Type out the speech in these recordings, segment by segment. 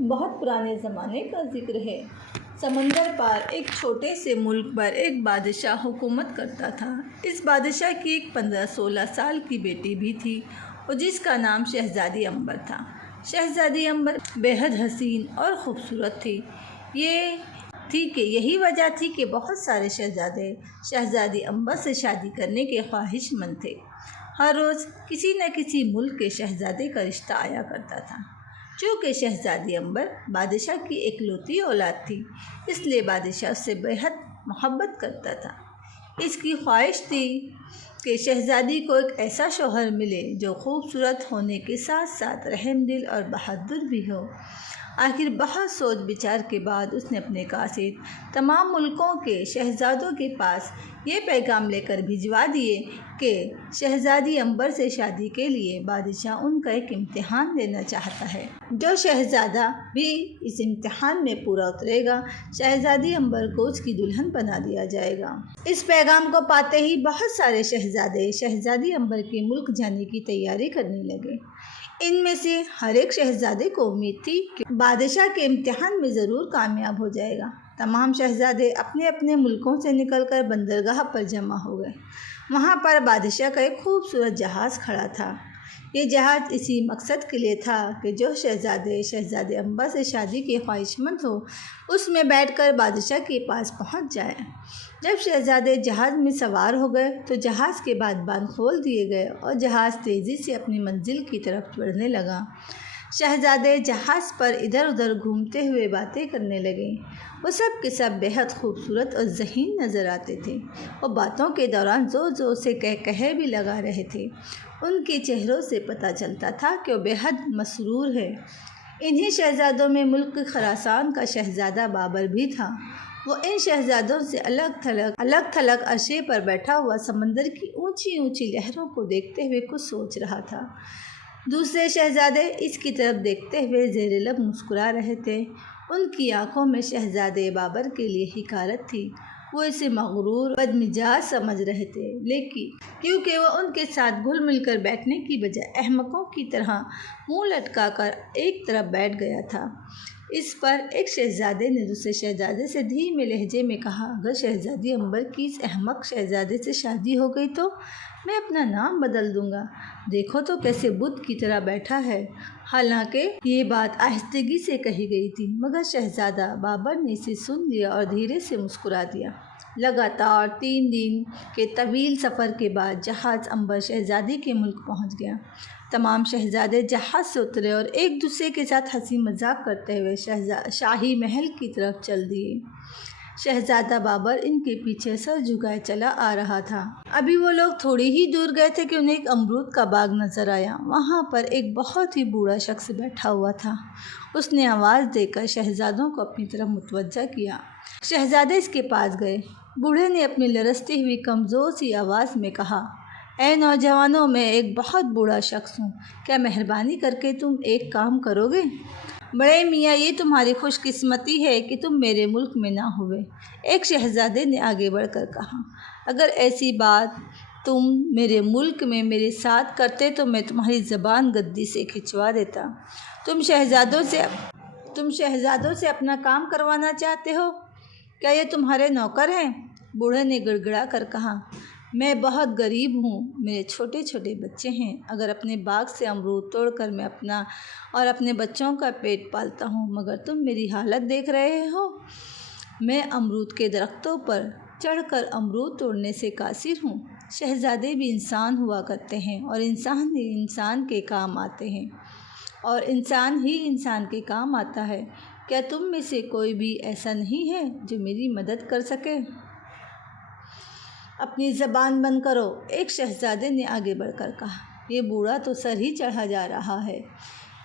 بہت پرانے زمانے کا ذکر ہے۔ سمندر پار ایک چھوٹے سے ملک پر ایک بادشاہ حکومت کرتا تھا۔ اس بادشاہ کی ایک 15-16 سال کی بیٹی بھی تھی اور جس کا نام شہزادی امبر تھا۔ شہزادی امبر بے حد حسین اور خوبصورت تھی۔ یہی وجہ تھی کہ بہت سارے شہزادے شہزادی امبر سے شادی کرنے کے خواہش مند تھے۔ ہر روز کسی نہ کسی ملک کے شہزادے کا رشتہ آیا کرتا تھا۔ چونکہ شہزادی امبر بادشاہ کی اکلوتی اولاد تھی، اس لیے بادشاہ اس سے بے حد محبت کرتا تھا۔ اس کی خواہش تھی کہ شہزادی کو ایک ایسا شوہر ملے جو خوبصورت ہونے کے ساتھ ساتھ رحم دل اور بہادر بھی ہو۔ آخر بہت سوچ بچار کے بعد اس نے اپنے قاصد تمام ملکوں کے شہزادوں کے پاس یہ پیغام لے کر بھجوا دیے کہ شہزادی امبر سے شادی کے لیے بادشاہ ان کا ایک امتحان لینا چاہتا ہے۔ جو شہزادہ بھی اس امتحان میں پورا اترے گا، شہزادی امبر کو اس کی دلہن بنا دیا جائے گا۔ اس پیغام کو پاتے ہی بہت سارے شہزادے شہزادی امبر کے ملک جانے کی تیاری کرنے لگے۔ ان میں سے ہر ایک شہزادے کو امید تھی کہ بادشاہ کے امتحان میں ضرور کامیاب ہو جائے گا۔ تمام شہزادے اپنے اپنے ملکوں سے نکل کر بندرگاہ پر جمع ہو گئے۔ وہاں پر بادشاہ کا ایک خوبصورت جہاز کھڑا تھا۔ یہ جہاز اسی مقصد کے لیے تھا کہ جو شہزادے شہزادی امبر سے شادی کے خواہش مند ہو، اس میں بیٹھ کر بادشاہ کے پاس پہنچ جائے۔ جب شہزادے جہاز میں سوار ہو گئے تو جہاز کے بادبان کھول دیے گئے اور جہاز تیزی سے اپنی منزل کی طرف بڑھنے لگا۔ شہزادے جہاز پر ادھر ادھر گھومتے ہوئے باتیں کرنے لگے۔ وہ سب کے سب بے حد خوبصورت اور ذہین نظر آتے تھے اور باتوں کے دوران زور زور سے کہے بھی لگا رہے تھے۔ ان کے چہروں سے پتہ چلتا تھا کہ وہ بے حد مسرور ہے۔ انہی شہزادوں میں ملک خراسان کا شہزادہ بابر بھی تھا۔ وہ ان شہزادوں سے الگ تھلگ عرصے پر بیٹھا ہوا سمندر کی اونچی اونچی لہروں کو دیکھتے ہوئے کچھ سوچ رہا تھا۔ دوسرے شہزادے اس کی طرف دیکھتے ہوئے زیر لب مسکرا رہے تھے۔ ان کی آنکھوں میں شہزادے بابر کے لیے حقارت تھی۔ وہ اسے مغرور بدمزاج سمجھ رہے تھے، لیکن کیونکہ وہ ان کے ساتھ گھل مل کر بیٹھنے کی بجائے احمقوں کی طرح منہ لٹکا کر ایک طرف بیٹھ گیا تھا۔ اس پر ایک شہزادے نے دوسرے شہزادے سے دھیمے لہجے میں کہا، اگر شہزادی امبر کی اس احمق شہزادے سے شادی ہو گئی تو میں اپنا نام بدل دوں گا۔ دیکھو تو کیسے بت کی طرح بیٹھا ہے۔ حالانکہ یہ بات آہستگی سے کہی گئی تھی، مگر شہزادہ بابر نے اسے سن لیا اور دھیرے سے مسکرا دیا۔ لگاتار 3 دن کے طویل سفر کے بعد جہاز امبر شہزادی کے ملک پہنچ گیا۔ تمام شہزادے جہاز سے اترے اور ایک دوسرے کے ساتھ ہنسی مذاق کرتے ہوئے شاہی محل کی طرف چل دیے۔ شہزادہ بابر ان کے پیچھے سر جھکائے چلا آ رہا تھا۔ ابھی وہ لوگ تھوڑی ہی دور گئے تھے کہ انہیں ایک امرود کا باغ نظر آیا۔ وہاں پر ایک بہت ہی بوڑھا شخص بیٹھا ہوا تھا۔ اس نے آواز دے کر شہزادوں کو اپنی طرف متوجہ کیا۔ شہزادے اس کے پاس گئے۔ بوڑھے نے اپنی لرزتی ہوئی کمزور سی آواز میں کہا، اے نوجوانوں، میں ایک بہت بوڑھا شخص ہوں، کیا مہربانی کر کے تم ایک کام کرو گے؟ بڑے میاں، یہ تمہاری خوش قسمتی ہے کہ تم میرے ملک میں نہ ہوئے۔ ایک شہزادے نے آگے بڑھ کر کہا، اگر ایسی بات تم میرے ملک میں میرے ساتھ کرتے تو میں تمہاری زبان گدی سے کھنچوا دیتا۔ تم شہزادوں سے اپنا کام کروانا چاہتے ہو؟ کیا یہ تمہارے نوکر ہیں؟ بوڑھے نے گڑ گڑا کر کہا، میں بہت غریب ہوں، میرے چھوٹے چھوٹے بچے ہیں، اگر اپنے باغ سے امرود توڑ کر میں اپنا اور اپنے بچوں کا پیٹ پالتا ہوں، مگر تم میری حالت دیکھ رہے ہو۔ میں امرود کے درختوں پر چڑھ کر امرود توڑنے سے قاصر ہوں۔ شہزادے بھی انسان ہوا کرتے ہیں اور انسان ہی انسان کے کام آتے ہیں اور انسان ہی انسان کے کام آتا ہے۔ کیا تم میں سے کوئی بھی ایسا نہیں ہے جو میری مدد کر سکے؟ اپنی زبان بند کرو، ایک شہزادے نے آگے بڑھ کر کہا۔ یہ بوڑھا تو سر ہی چڑھا جا رہا ہے۔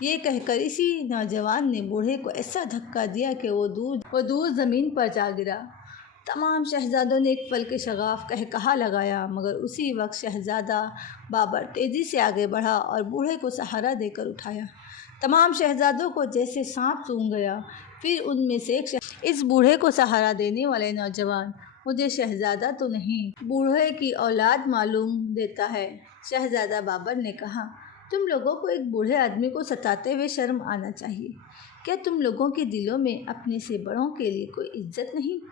یہ کہہ کر اسی نوجوان نے بوڑھے کو ایسا دھکا دیا کہ وہ دور زمین پر جا گرا۔ تمام شہزادوں نے ایک پل کے شگاف قہقہا لگایا، مگر اسی وقت شہزادہ بابر تیزی سے آگے بڑھا اور بوڑھے کو سہارا دے کر اٹھایا۔ تمام شہزادوں کو جیسے سانپ سونگھ گیا۔ پھر ان میں سے ایک اس بوڑھے کو سہارا دینے والے نوجوان، مجھے شہزادہ تو نہیں، بوڑھے کی اولاد معلوم دیتا ہے۔ شہزادہ بابر نے کہا، تم لوگوں کو ایک بوڑھے آدمی کو ستاتے ہوئے شرم آنا چاہیے۔ کیا تم لوگوں کے دلوں میں اپنے سے بڑوں کے لیے کوئی عزت نہیں؟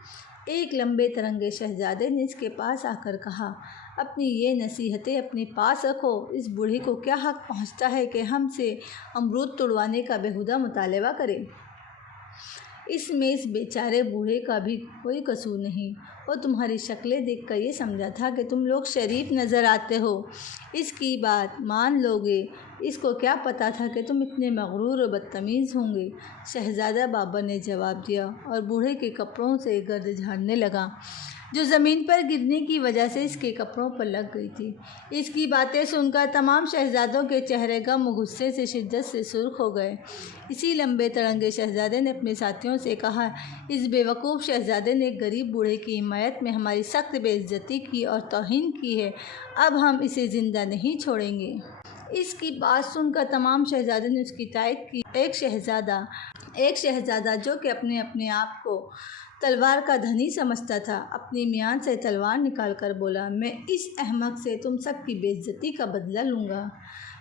ایک لمبے ترنگے شہزادے نے اس کے پاس آ کر کہا، اپنی یہ نصیحتیں اپنے پاس رکھو۔ اس بوڑھے کو کیا حق پہنچتا ہے کہ ہم سے امرود توڑوانے کا بیہودہ مطالبہ کرے؟ اس میں اس بیچارے بوڑھے کا بھی کوئی قصور نہیں۔ وہ تمہاری شکلیں دیکھ کر یہ سمجھا تھا کہ تم لوگ شریف نظر آتے ہو، اس کی بات مان لو گے۔ اس کو کیا پتہ تھا کہ تم اتنے مغرور اور بدتمیز ہوں گے؟ شہزادہ بابر نے جواب دیا اور بوڑھے کے کپڑوں سے گرد جھاڑنے لگا جو زمین پر گرنے کی وجہ سے اس کے کپڑوں پر لگ گئی تھی۔ اس کی باتیں سن کر تمام شہزادوں کے چہرے غم و غصے سے شدت سے سرخ ہو گئے۔ اسی لمبے ترنگے شہزادے نے اپنے ساتھیوں سے کہا، اس بے وقوف شہزادے نے ایک غریب بوڑھے کی حمایت میں ہماری سخت بے عزتی کی اور توہین کی ہے، اب ہم اسے زندہ نہیں چھوڑیں گے۔ اس کی بات سن کر تمام شہزادوں نے اس کی تائید کی۔ ایک شہزادہ جو کہ اپنے آپ کو تلوار کا دھنی سمجھتا تھا، اپنی میان سے تلوار نکال کر بولا، میں اس احمق سے تم سب کی بے عزتی کا بدلہ لوں گا۔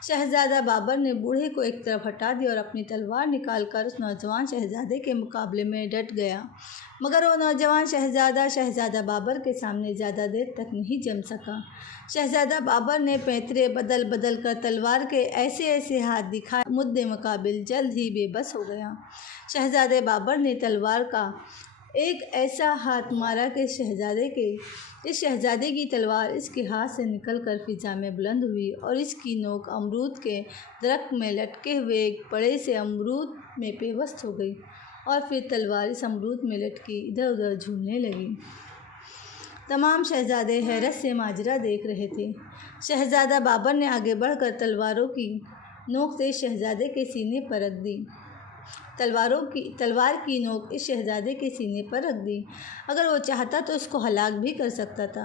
شہزادہ بابر نے بوڑھے کو ایک طرف ہٹا دیا اور اپنی تلوار نکال کر اس نوجوان شہزادے کے مقابلے میں ڈٹ گیا، مگر وہ نوجوان شہزادہ بابر کے سامنے زیادہ دیر تک نہیں جم سکا۔ شہزادہ بابر نے پیترے بدل کر تلوار کے ایسے ہاتھ دکھائے، مد مقابل جلد ہی بے بس ہو گیا۔ شہزادہ بابر نے تلوار کا ایک ایسا ہاتھ مارا کہ اس شہزادے کی تلوار اس کے ہاتھ سے نکل کر فضا میں بلند ہوئی اور اس کی نوک امرود کے درخت میں لٹکے ہوئے ایک بڑے سے امرود میں پیوست ہو گئی اور پھر تلوار اس امرود میں لٹکی ادھر ادھر جھولنے لگی۔ تمام شہزادے حیرت سے ماجرا دیکھ رہے تھے۔ شہزادہ بابر نے آگے بڑھ کر تلواروں کی نوک سے شہزادے کے سینے پر رکھ دی۔ تلوار کی نوک اس شہزادے کے سینے پر رکھ دی۔ اگر وہ چاہتا تو اس کو ہلاک بھی کر سکتا تھا۔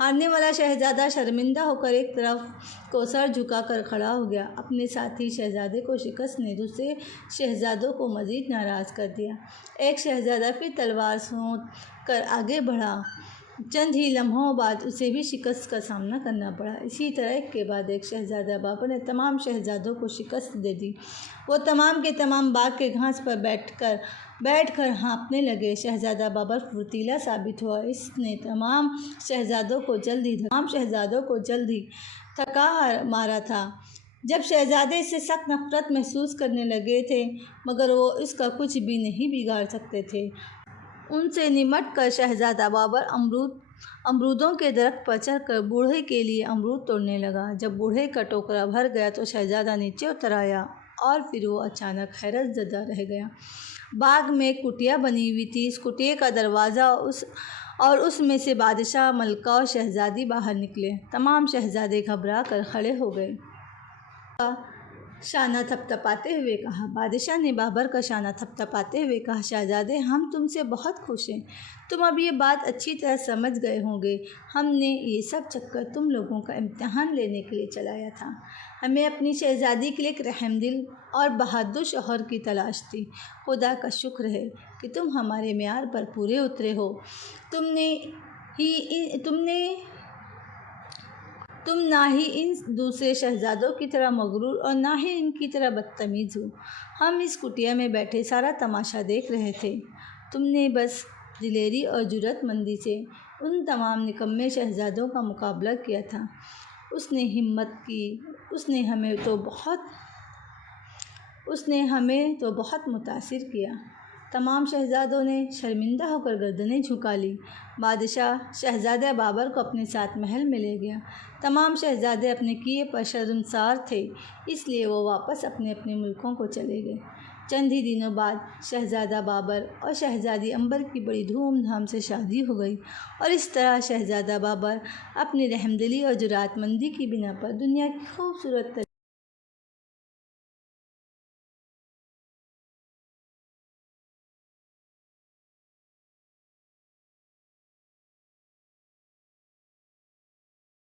ہارنے والا شہزادہ شرمندہ ہو کر ایک طرف کو سر جھکا کر کھڑا ہو گیا۔ اپنے ساتھی شہزادے کو شکست نے دوسرے شہزادوں کو مزید ناراض کر دیا۔ ایک شہزادہ پھر تلوار سونت کر آگے بڑھا، چند ہی لمحوں بعد اسے بھی شکست کا سامنا کرنا پڑا۔ اسی طرح ایک کے بعد ایک شہزادہ بابر نے تمام شہزادوں کو شکست دے دی۔ وہ تمام کے تمام باغ کے گھاس پر بیٹھ کر ہانپنے لگے۔ شہزادہ بابر پھرتیلا ثابت ہوا۔ اس نے تمام شہزادوں کو جلد ہی تھکا مارا تھا۔ جب شہزادے اس سے سخت نفرت محسوس کرنے لگے تھے، مگر وہ اس کا کچھ بھی نہیں بگاڑ سکتے تھے۔ ان سے نمٹ کر شہزادہ بابر امرودوں کے درخت پر چڑھ کر بوڑھے کے لیے امرود توڑنے لگا۔ جب بوڑھے کا ٹوکرا بھر گیا تو شہزادہ نیچے اتر آیا اور پھر وہ اچانک حیرت زدہ رہ گیا۔ باغ میں ایک کٹیا بنی ہوئی تھی۔ اس کٹیا کا دروازہ اور اس میں سے بادشاہ، ملکہ اور شہزادی باہر نکلے۔ تمام شہزادے گھبرا کر کھڑے ہو گئے۔ شانہ تھپتھپاتے ہوئے کہا، بادشاہ نے بابر کا شانہ تھپتھپاتے ہوئے کہا، شہزادے ہم تم سے بہت خوش ہیں۔ تم اب یہ بات اچھی طرح سمجھ گئے ہوں گے، ہم نے یہ سب چکر تم لوگوں کا امتحان لینے کے لیے چلایا تھا۔ ہمیں اپنی شہزادی کے لیے ایک رحم دل اور بہادر شوہر کی تلاش تھی۔ خدا کا شکر ہے کہ تم ہمارے معیار پر پورے اترے ہو۔ تم نہ ہی ان دوسرے شہزادوں کی طرح مغرور اور نہ ہی ان کی طرح بدتمیز ہو۔ ہم اس کٹیا میں بیٹھے سارا تماشا دیکھ رہے تھے۔ تم نے بس دلیری اور جرأت مندی سے ان تمام نکمے شہزادوں کا مقابلہ کیا تھا۔ اس نے ہمت کی۔ اس نے ہمیں تو بہت متاثر کیا۔ تمام شہزادوں نے شرمندہ ہو کر گردنیں جھکا لیں۔ بادشاہ شہزادہ بابر کو اپنے ساتھ محل میں لے گیا۔ تمام شہزادے اپنے کیے پر شرمسار تھے، اس لیے وہ واپس اپنے ملکوں کو چلے گئے۔ چند ہی دنوں بعد شہزادہ بابر اور شہزادی امبر کی بڑی دھوم دھام سے شادی ہو گئی اور اس طرح شہزادہ بابر اپنی رحمدلی اور جرأت مندی کی بنا پر دنیا کی خوبصورت